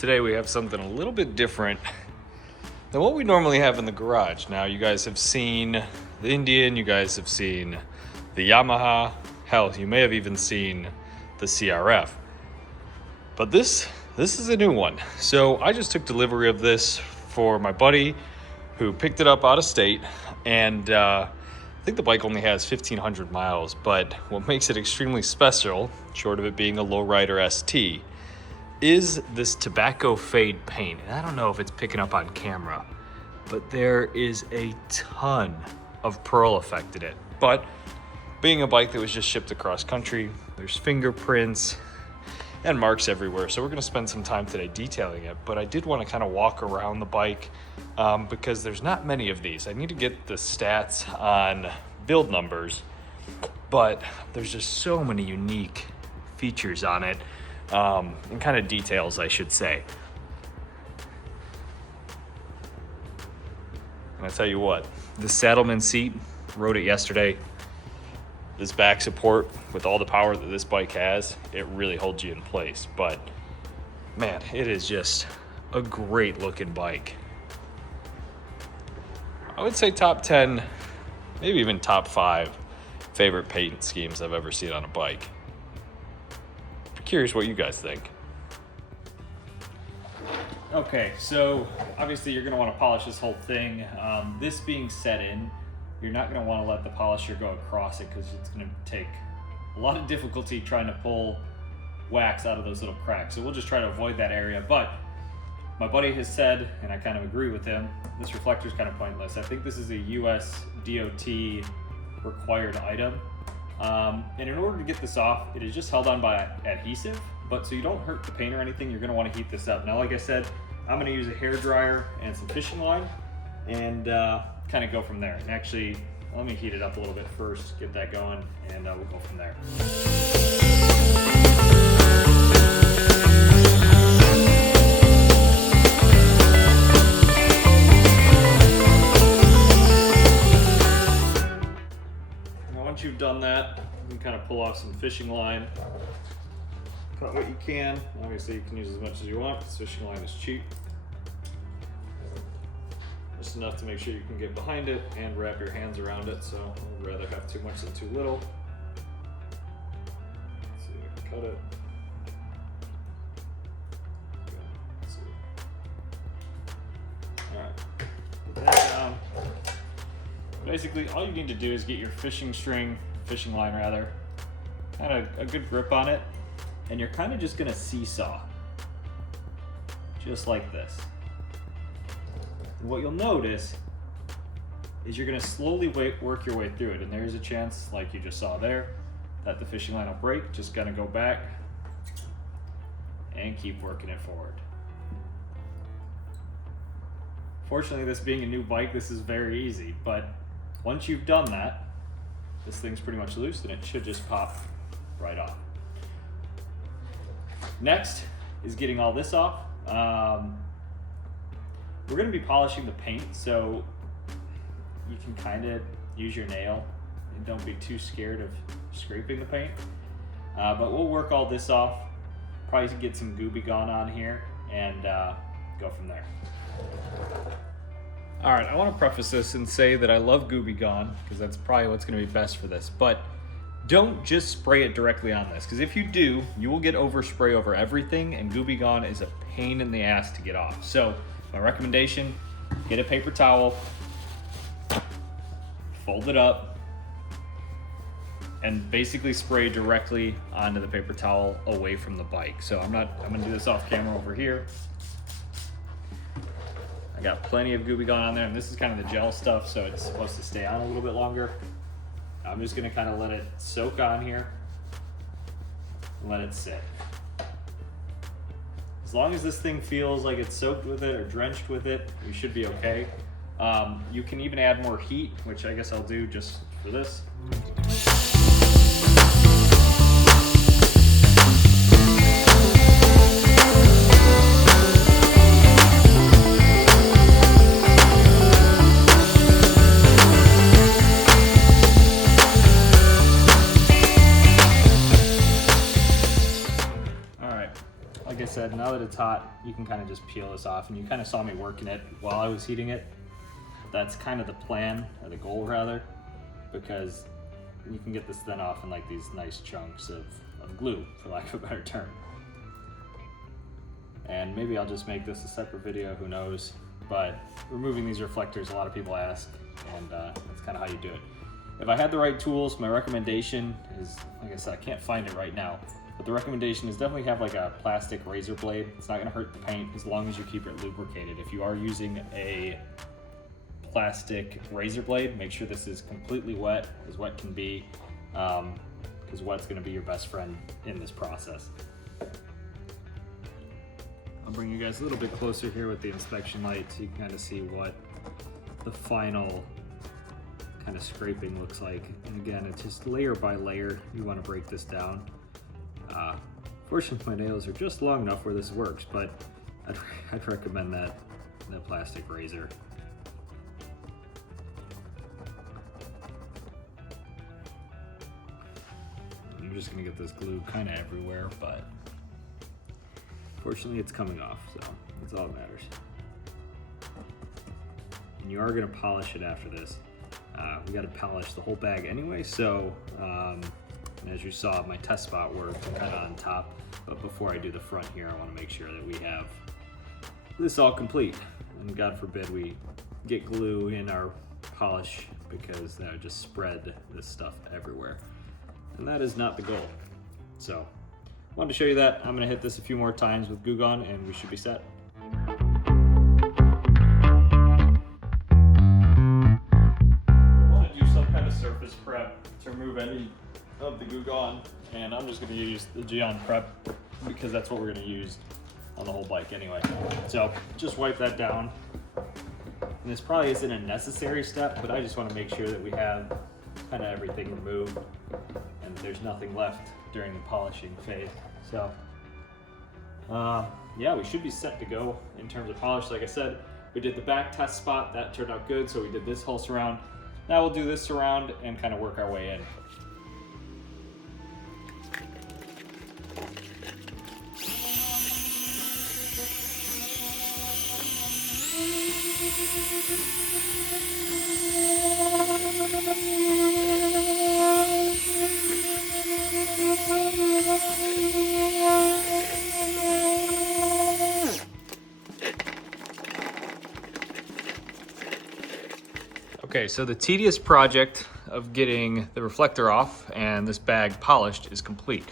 Today we have something a little bit different than what we normally have in the garage. Now, you guys have seen the Indian, you guys have seen the Yamaha, hell, you may have even seen the CRF. But this is a new one. So I just took delivery of this for my buddy who picked it up out of state, and I think the bike only has 1,500 miles, but what makes it extremely special, short of it being a lowrider ST, is this tobacco fade paint. And I don't know if it's picking up on camera, but there is a ton of pearl effect in it. But being a bike that was just shipped across country, there's fingerprints and marks everywhere. So we're gonna spend some time today detailing it, but I did wanna kind of walk around the bike because there's not many of these. I need to get the stats on build numbers, but there's just so many unique features on it. And kind of details, I should say. And I tell you what, the Saddleman seat, rode it yesterday. This back support, with all the power that this bike has, it really holds you in place. But man, it is just a great looking bike. I would say top 10, maybe even top 5 favorite paint schemes I've ever seen on a bike. Curious what you guys think. Okay, so obviously you're going to want to polish this whole thing. This being set in, you're not going to want to let the polisher go across it because it's going to take a lot of difficulty trying to pull wax out of those little cracks. So we'll just try to avoid that area. But my buddy has said, and I kind of agree with him, this reflector is kind of pointless. I think this is a US DOT required item. And in order to get this off, it is just held on by adhesive, but so you don't hurt the paint or anything, you're gonna wanna heat this up. Now, like I said, I'm gonna use a hair dryer and some fishing line and kind of go from there. And actually, let me heat it up a little bit first, get that going, and we'll go from there. Once you've done that, you can kind of pull off some fishing line. Cut what you can. Obviously, you can use as much as you want because fishing line is cheap. Just enough to make sure you can get behind it and wrap your hands around it. So I'd rather have too much than too little. Let's see if I can cut it. Let's see. All right. Put that down. Basically, all you need to do is get your fishing line rather, kind of a good grip on it, and you're kind of just gonna seesaw, just like this. And what you'll notice is you're gonna slowly work your way through it, and there's a chance, like you just saw there, that the fishing line will break. Just gonna go back and keep working it forward. Fortunately, this being a new bike, this is very easy, but once you've done that, this thing's pretty much loose and it should just pop right off. Next is getting all this off. We're gonna be polishing the paint, so you can kind of use your nail and don't be too scared of scraping the paint. But we'll work all this off, probably get some Gooby Gone on here, and go from there. All right, I want to preface this and say that I love Gooby Gone because that's probably what's going to be best for this, but don't just spray it directly on this, because if you do, you will get overspray over everything, and Gooby Gone is a pain in the ass to get off. So my recommendation, get a paper towel, fold it up, and basically spray directly onto the paper towel away from the bike. So I'm gonna do this off camera over here. I got plenty of Gooby Gone on there, and this is kind of the gel stuff, so it's supposed to stay on a little bit longer. I'm just gonna kind of let it soak on here and let it sit. As long as this thing feels like it's soaked with it or drenched with it, we should be okay. You can even add more heat, which I guess I'll do just for this. said, now that it's hot, you can kind of just peel this off, and you kind of saw me working it while I was heating it. That's kind of the plan, or the goal rather, because you can get this then off in like these nice chunks of glue, for lack of a better term. And maybe I'll just make this a separate video, who knows. But removing these reflectors, a lot of people ask, and that's kind of how you do it. If I had the right tools, my recommendation is, like I said, I can't find it right now, but the recommendation is definitely have like a plastic razor blade. It's not gonna hurt the paint as long as you keep it lubricated. If you are using a plastic razor blade, make sure this is completely wet, as wet can be, because wet's gonna be your best friend in this process. I'll bring you guys a little bit closer here with the inspection light so you can kind of see what the final kind of scraping looks like. And again, it's just layer by layer. You want to break this down. Fortunately, my nails are just long enough where this works, but I'd recommend that plastic razor. I'm just gonna get this glue kind of everywhere, but fortunately it's coming off, so that's all that matters. And you are gonna polish it after this. We gotta polish the whole bag anyway, so as you saw, my test spot worked kind of on top, but before I do the front here, I wanna make sure that we have this all complete. And God forbid we get glue in our polish, because that would just spread this stuff everywhere. And that is not the goal. So, wanted to show you that. I'm gonna hit this a few more times with Goo Gone and we should be set. I want to do some kind of surface prep to remove any of the Goo Gone, and I'm just gonna use the Geon Prep because that's what we're gonna use on the whole bike anyway. So just wipe that down. And this probably isn't a necessary step, but I just want to make sure that we have kind of everything removed and there's nothing left during the polishing phase. So yeah, we should be set to go in terms of polish. Like I said, we did the back test spot, that turned out good, so we did this whole surround. Now we'll do this surround and kind of work our way in. Okay, so the tedious project of getting the reflector off and this bag polished is complete.